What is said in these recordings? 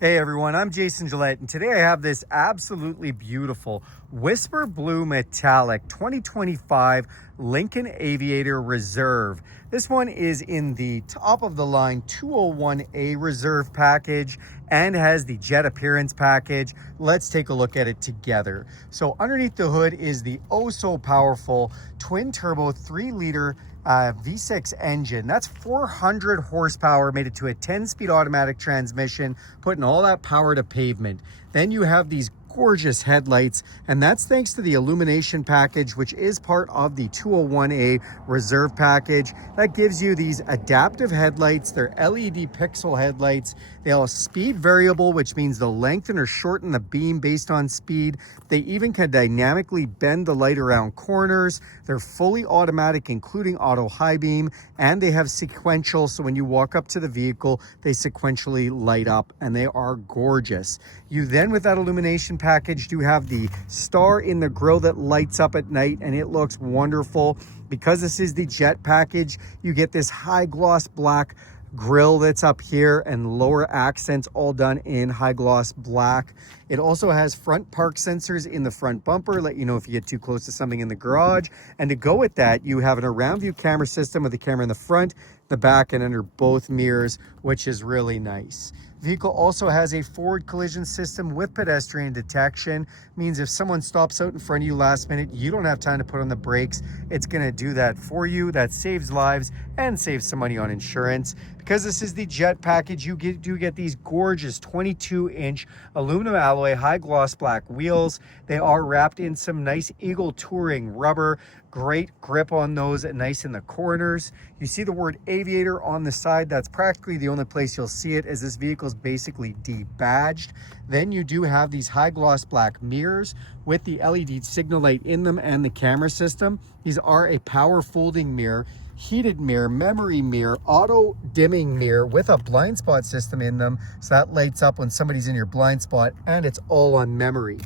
Hey everyone, I'm Jason Gillette, and today I have this absolutely beautiful Whisper Blue Metallic 2025 Lincoln Aviator Reserve. This one is in the top of the line 201A Reserve package and has the Jet Appearance package. Let's take a look at it together. So underneath the hood is the oh so powerful twin turbo 3-liter V6 engine. That's 400 horsepower, made it to a 10-speed automatic transmission, putting all that power to pavement. Then you have these gorgeous headlights, and that's thanks to the Illumination Package, which is part of the 201A Reserve package. That gives you these adaptive headlights. They're LED pixel headlights. They have a speed variable, which means they'll lengthen or shorten the beam based on speed. They even can dynamically bend the light around corners. They're fully automatic, including auto high beam, and they have sequential, so when you walk up to the vehicle, they sequentially light up, and they are gorgeous. You then, with that Illumination Package, do have the star in the grille that lights up at night, and it looks wonderful. Because this is the Jet package, you get this high gloss black grille that's up here and lower accents all done in high gloss black. It also has front park sensors in the front bumper, let you know if you get too close to something in the garage. And to go with that, you have an around view camera system with the camera in the front, the back, and under both mirrors, which is really nice. Vehicle also has a forward collision system with pedestrian detection. Means if someone stops out in front of you last minute, you don't have time to put on the brakes. It's going to do that for you. That saves lives and saves some money on insurance. Because this is the Jet package, you do get these gorgeous 22-inch aluminum alloy high gloss black wheels. They are wrapped in some nice Eagle Touring rubber. Great grip on those, nice in the corners. You see the word Aviator on the side. That's practically the only place you'll see it, as this vehicle is basically debadged. Then you do have these high gloss black mirrors with the LED signal light in them and the camera system. These are a power folding mirror, heated mirror, memory mirror, auto dimming mirror with a blind spot system in them, so that lights up when somebody's in your blind spot, and it's all on memory.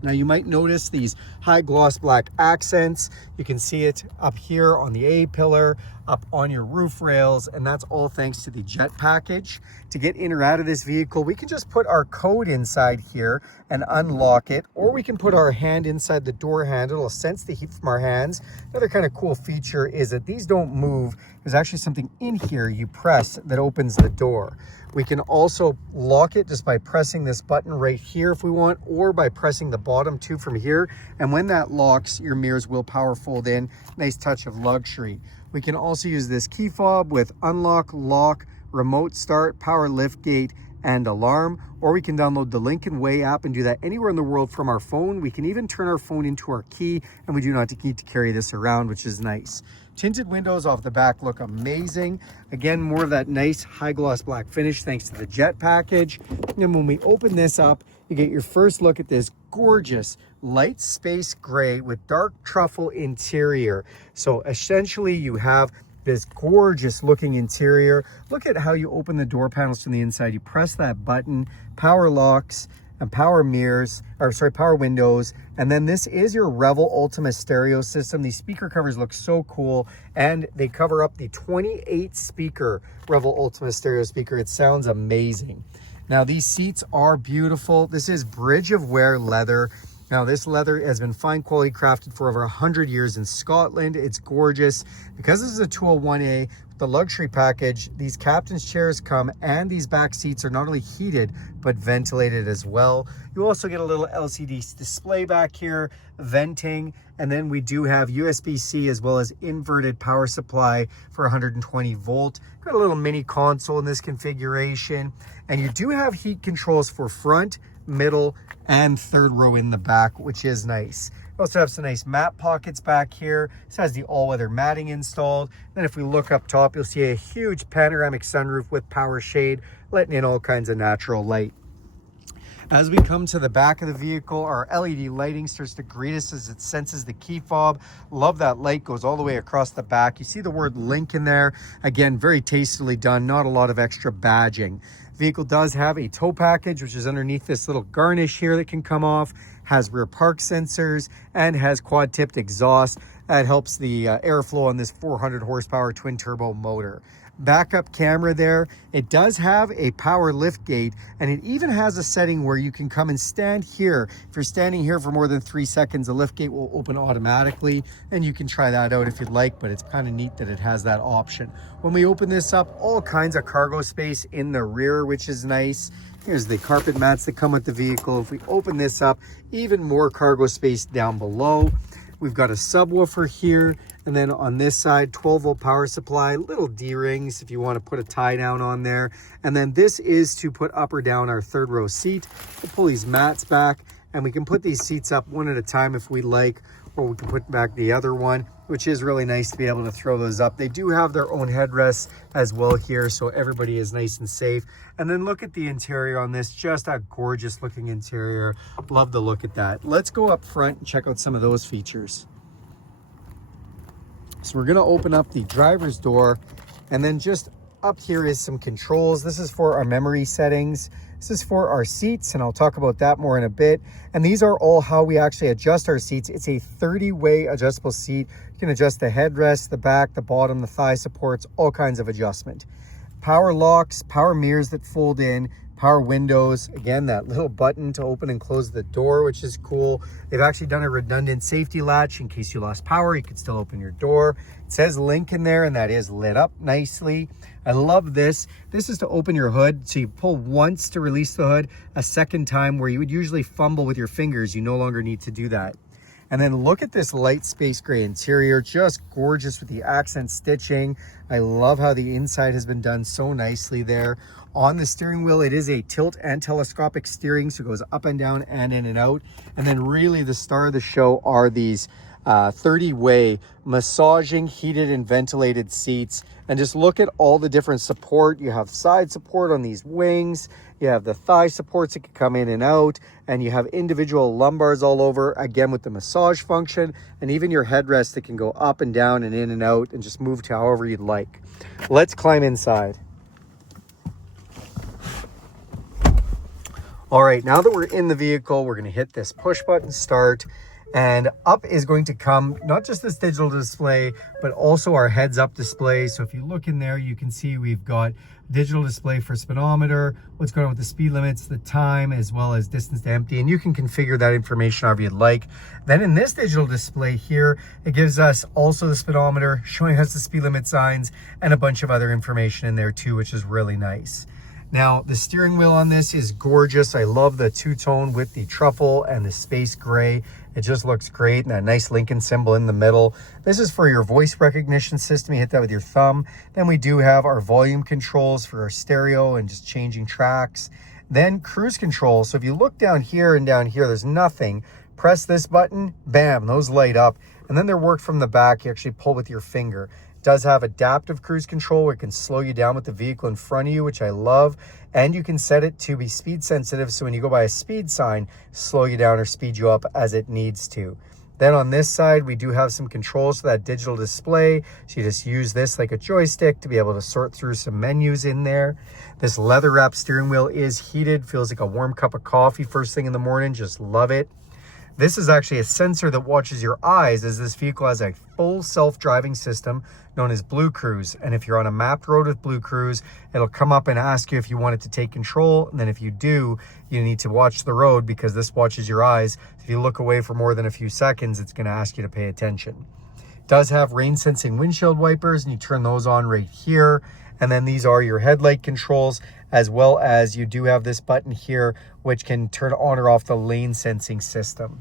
Now you might notice these high gloss black accents. You can see it up here on the A-pillar, up on your roof rails, and that's all thanks to the Jet package. To get in or out of this vehicle, we can just put our code inside here and unlock it, or we can put our hand inside the door handle. It'll sense the heat from our hands. Another kind of cool feature is that these don't move. There's actually something in here you press that opens the door. We can also lock it just by pressing this button right here if we want, or by pressing the bottom two from here. And when that locks, your mirrors will power fold in. Nice touch of luxury. We can also use this key fob with unlock, lock, remote start, power liftgate, and alarm, or we can download the Lincoln Way app and do that anywhere in the world from our phone. We can even turn our phone into our key, and we do not need to carry this around, which is nice. Tinted windows off the back look amazing. Again, more of that nice high gloss black finish thanks to the Jet package. And when we open this up, you get your first look at this gorgeous light space gray with dark truffle interior. So essentially you have this gorgeous looking interior. Look at how you open the door panels from the inside. You press that button, power locks and power mirrors, or sorry, power windows. And then this is your Revel Ultima stereo system. These speaker covers look so cool, and they cover up the 28 speaker Revel Ultima stereo speaker. It sounds amazing. Now these seats are beautiful. This is Bridge of Weir leather. Now this leather has been fine quality crafted for over 100 years in Scotland. It's gorgeous. Because this is a 201A, the luxury package, these captain's chairs come, and these back seats are not only heated, but ventilated as well. You also get a little LCD display back here, venting, and then we do have USB-C as well as inverted power supply for 120 volt. Got a little mini console in this configuration, and you do have heat controls for front, middle, and third row in the back, which is nice. We also have some nice mat pockets back here. This has the all-weather matting installed. Then if we look up top, you'll see a huge panoramic sunroof with power shade, letting in all kinds of natural light. As we come to the back of the vehicle, our LED lighting starts to greet us as it senses the key fob. Love that light goes all the way across the back. You see the word Lincoln there. Again, very tastily done, not a lot of extra badging. Vehicle does have a tow package, which is underneath this little garnish here that can come off, has rear park sensors, and has quad tipped exhaust that helps the airflow on this 400 horsepower twin turbo motor. backup camera there. It does have a power lift gate, and it even has a setting where you can come and stand here. If you're standing here for more than 3 seconds, the lift gate will open automatically, and you can try that out if you'd like, but it's kind of neat that it has that option. When we open this up, all kinds of cargo space in the rear, which is nice. Here's the carpet mats that come with the vehicle. If we open this up, even more cargo space down below. We've got a subwoofer here, and then on this side, 12-volt power supply, little D-rings if you want to put a tie down on there. And then this is to put up or down our third row seat. We'll pull these mats back, and we can put these seats up one at a time if we like, or we can put back the other one, which is really nice to be able to throw those up. They do have their own headrests as well here, so everybody is nice and safe. And then look at the interior on this, just a gorgeous looking interior. Love the look at that. Let's go up front and check out some of those features. So we're gonna open up the driver's door, and then just up here is some controls. This is for our memory settings. This is for our seats, and I'll talk about that more in a bit. And these are all how we actually adjust our seats. It's a 30-way adjustable seat. You can adjust the headrest, the back, the bottom, the thigh supports, all kinds of adjustment. Power locks, power mirrors that fold in, power windows. Again, that little button to open and close the door, which is cool. They've actually done a redundant safety latch in case you lost power. You could still open your door. It says Lincoln there, and that is lit up nicely. I love this. This is to open your hood. So you pull once to release the hood, a second time where you would usually fumble with your fingers. You no longer need to do that. And then look at this light space gray interior, just gorgeous with the accent stitching. I love how the inside has been done so nicely there. On the steering wheel, it is a tilt and telescopic steering, so it goes up and down and in and out. And then really the star of the show are these 30-way massaging, heated and ventilated seats. And just look at all the different support. You have side support on these wings. You have the thigh supports that can come in and out. And you have individual lumbars all over, again with the massage function. And even your headrest that can go up and down and in and out and just move to however you'd like. Let's climb inside. All right, now that we're in the vehicle, we're gonna hit this push button start. And up is going to come not just this digital display, but also our heads up display. So if you look in there, you can see we've got digital display for speedometer, what's going on with the speed limits, the time, as well as distance to empty. And you can configure that information however you'd like. Then in this digital display here, it gives us also the speedometer, showing us the speed limit signs, and a bunch of other information in there too, which is really nice. Now, the steering wheel on this is gorgeous. I love the two-tone with the truffle and the space gray. It just looks great, and that nice Lincoln symbol in the middle. This is for your voice recognition system. You hit that with your thumb. Then we do have our volume controls for our stereo and just changing tracks. Then cruise control. So if you look down here and down here, there's nothing. Press this button, bam, those light up. And then they're worked from the back. You actually pull with your finger. Does have adaptive cruise control where it can slow you down with the vehicle in front of you, which I love. And you can set it to be speed sensitive, so when you go by a speed sign, slow you down or speed you up as it needs to. Then on this side, we do have some controls for that digital display. So you just use this like a joystick to be able to sort through some menus in there. This leather wrap steering wheel is heated, feels like a warm cup of coffee first thing in the morning, just love it. This is actually a sensor that watches your eyes, as this vehicle has a full self-driving system known as BlueCruise. And if you're on a mapped road with BlueCruise, it'll come up and ask you if you want it to take control. And then if you do, you need to watch the road because this watches your eyes. If you look away for more than a few seconds, it's going to ask you to pay attention. It does have rain sensing windshield wipers, and you turn those on right here. And then these are your headlight controls, as well as you do have this button here, which can turn on or off the lane sensing system.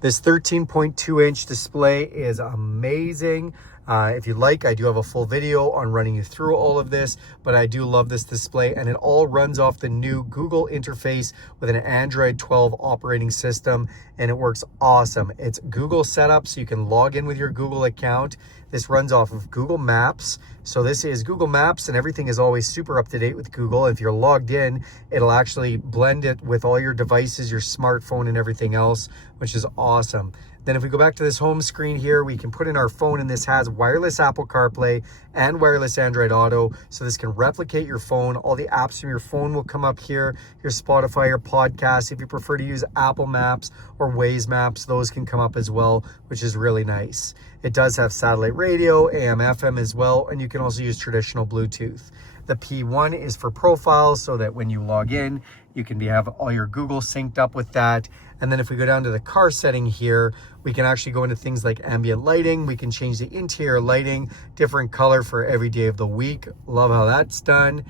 This 13.2-inch display is amazing. If you'd like, I do have a full video on running you through all of this, but I do love this display, and it all runs off the new Google interface with an Android 12 operating system, and it works awesome. It's Google setup, so you can log in with your Google account. This runs off of Google Maps. So this is Google Maps, and everything is always super up to date with Google. If you're logged in, it'll actually blend it with all your devices, your smartphone and everything else, which is awesome. Then if we go back to this home screen here, we can put in our phone, and this has wireless Apple CarPlay and wireless Android Auto. So this can replicate your phone. All the apps from your phone will come up here, your Spotify, your podcasts. If you prefer to use Apple Maps or Waze Maps, those can come up as well, which is really nice. It does have satellite radio, AM, FM as well, and you can also use traditional Bluetooth. The P1 is for profiles, so that when you log in, you can have all your Google synced up with that. And then if we go down to the car setting here, we can actually go into things like ambient lighting. We can change the interior lighting, different color for every day of the week. Love how that's done.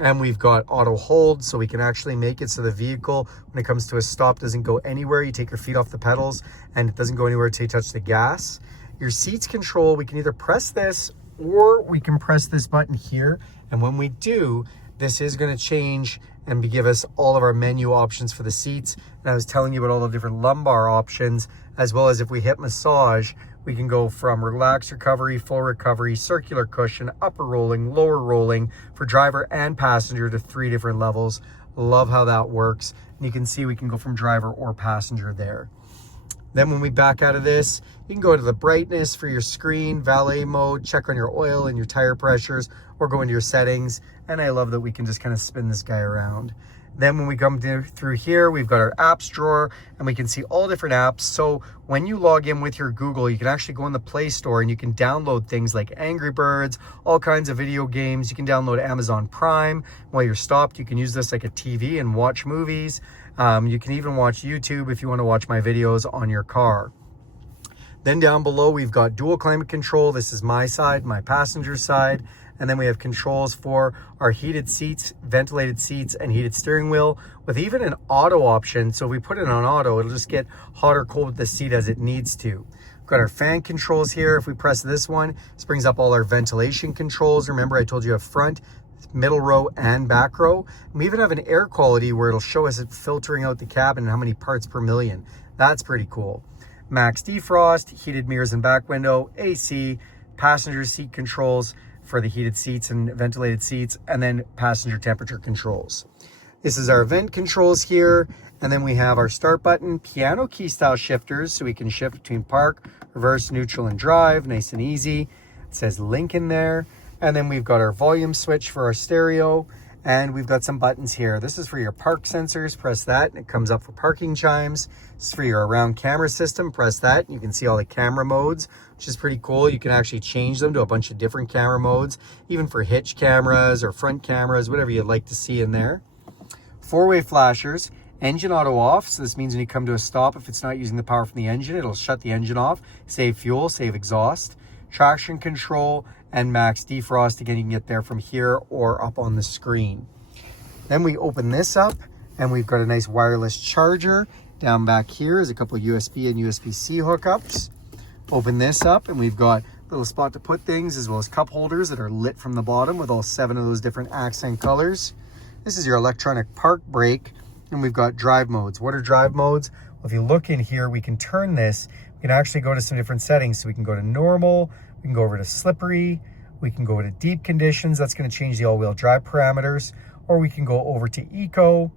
And we've got auto hold, so we can actually make it so the vehicle, when it comes to a stop, doesn't go anywhere. You take your feet off the pedals and it doesn't go anywhere until you touch the gas. Your seats control, we can either press this or we can press this button here. And when we do, this is going to change and give us all of our menu options for the seats. And I was telling you about all the different lumbar options, as well as if we hit massage, we can go from relaxed recovery, full recovery, circular cushion, upper rolling, lower rolling for driver and passenger to 3 different levels. Love how that works. And you can see we can go from driver or passenger there. Then when we back out of this, you can go to the brightness for your screen, valet mode, check on your oil and your tire pressures, or go into your settings. And I love that we can just kind of spin this guy around. Then when we come through here, we've got our apps drawer and we can see all different apps. So when you log in with your Google, you can actually go in the Play Store and you can download things like Angry Birds, all kinds of video games. You can download Amazon Prime. While you're stopped, you can use this like a TV and watch movies. You can even watch YouTube if you want to watch my videos on your car. Then down below, we've got dual climate control. This is my side, my passenger side. And then we have controls for our heated seats, ventilated seats, and heated steering wheel with even an auto option. So if we put it on auto, it'll just get hot or cold with the seat as it needs to. We've got our fan controls here. If we press this one, this brings up all our ventilation controls. Remember, I told you have front, middle row, and back row. And we even have an air quality where it'll show us it filtering out the cabin and how many parts per million. That's pretty cool. Max defrost, heated mirrors and back window, AC, passenger seat controls for the heated seats and ventilated seats, and then passenger temperature controls. This is our vent controls here, and then we have our start button, piano key style shifters, so we can shift between park, reverse, neutral, and drive, nice and easy. It says Lincoln there. And then we've got our volume switch for our stereo, and we've got some buttons here. This is for your park sensors, press that, and it comes up for parking chimes. This is for your around camera system, press that, and you can see all the camera modes, which is pretty cool. You can actually change them to a bunch of different camera modes, even for hitch cameras or front cameras, whatever you'd like to see in there. 4-way flashers, engine auto off, so this means when you come to a stop, if it's not using the power from the engine, it'll shut the engine off, save fuel, save exhaust. Traction control and max defrost. Again, you can get there from here or up on the screen. Then we open this up and we've got a nice wireless charger. Down back here is a couple of USB and USB-C hookups. Open this up and we've got a little spot to put things, as well as cup holders that are lit from the bottom with all 7 of those different accent colors. This is your electronic park brake, and we've got drive modes. What are drive modes? Well, if you look in here, we can turn this. We can actually go to some different settings. So we can go to normal, we can go over to slippery, we can go to deep conditions. That's going to change the all-wheel drive parameters. Or we can go over to eco.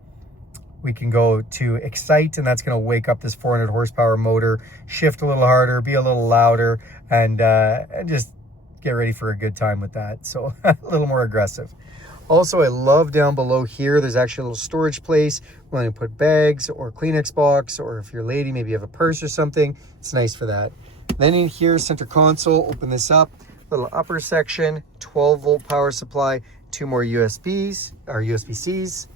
We can go to excite, and that's going to wake up this 400 horsepower motor, shift a little harder, be a little louder, and just get ready for a good time with that. So a little more aggressive. Also, I love down below here, there's actually a little storage place. We're going to put bags or Kleenex box, or if you're a lady, maybe you have a purse or something. It's nice for that. Then in here, center console, open this up, little upper section, 12-volt power supply, 2 more USBs, or USB-Cs.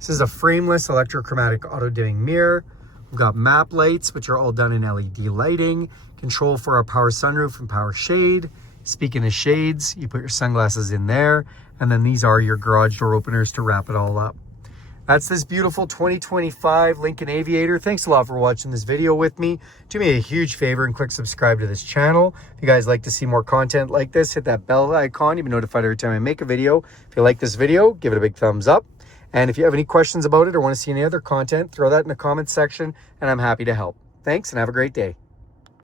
This is a frameless electrochromatic auto-dimming mirror. We've got map lights, which are all done in LED lighting. Control for our power sunroof and power shade. Speaking of shades, you put your sunglasses in there. And then these are your garage door openers to wrap it all up. That's this beautiful 2025 Lincoln Aviator. Thanks a lot for watching this video with me. Do me a huge favor and click subscribe to this channel. If you guys like to see more content like this, hit that bell icon. You'll be notified every time I make a video. If you like this video, give it a big thumbs up. And if you have any questions about it or want to see any other content, throw that in the comments section and I'm happy to help. Thanks and have a great day.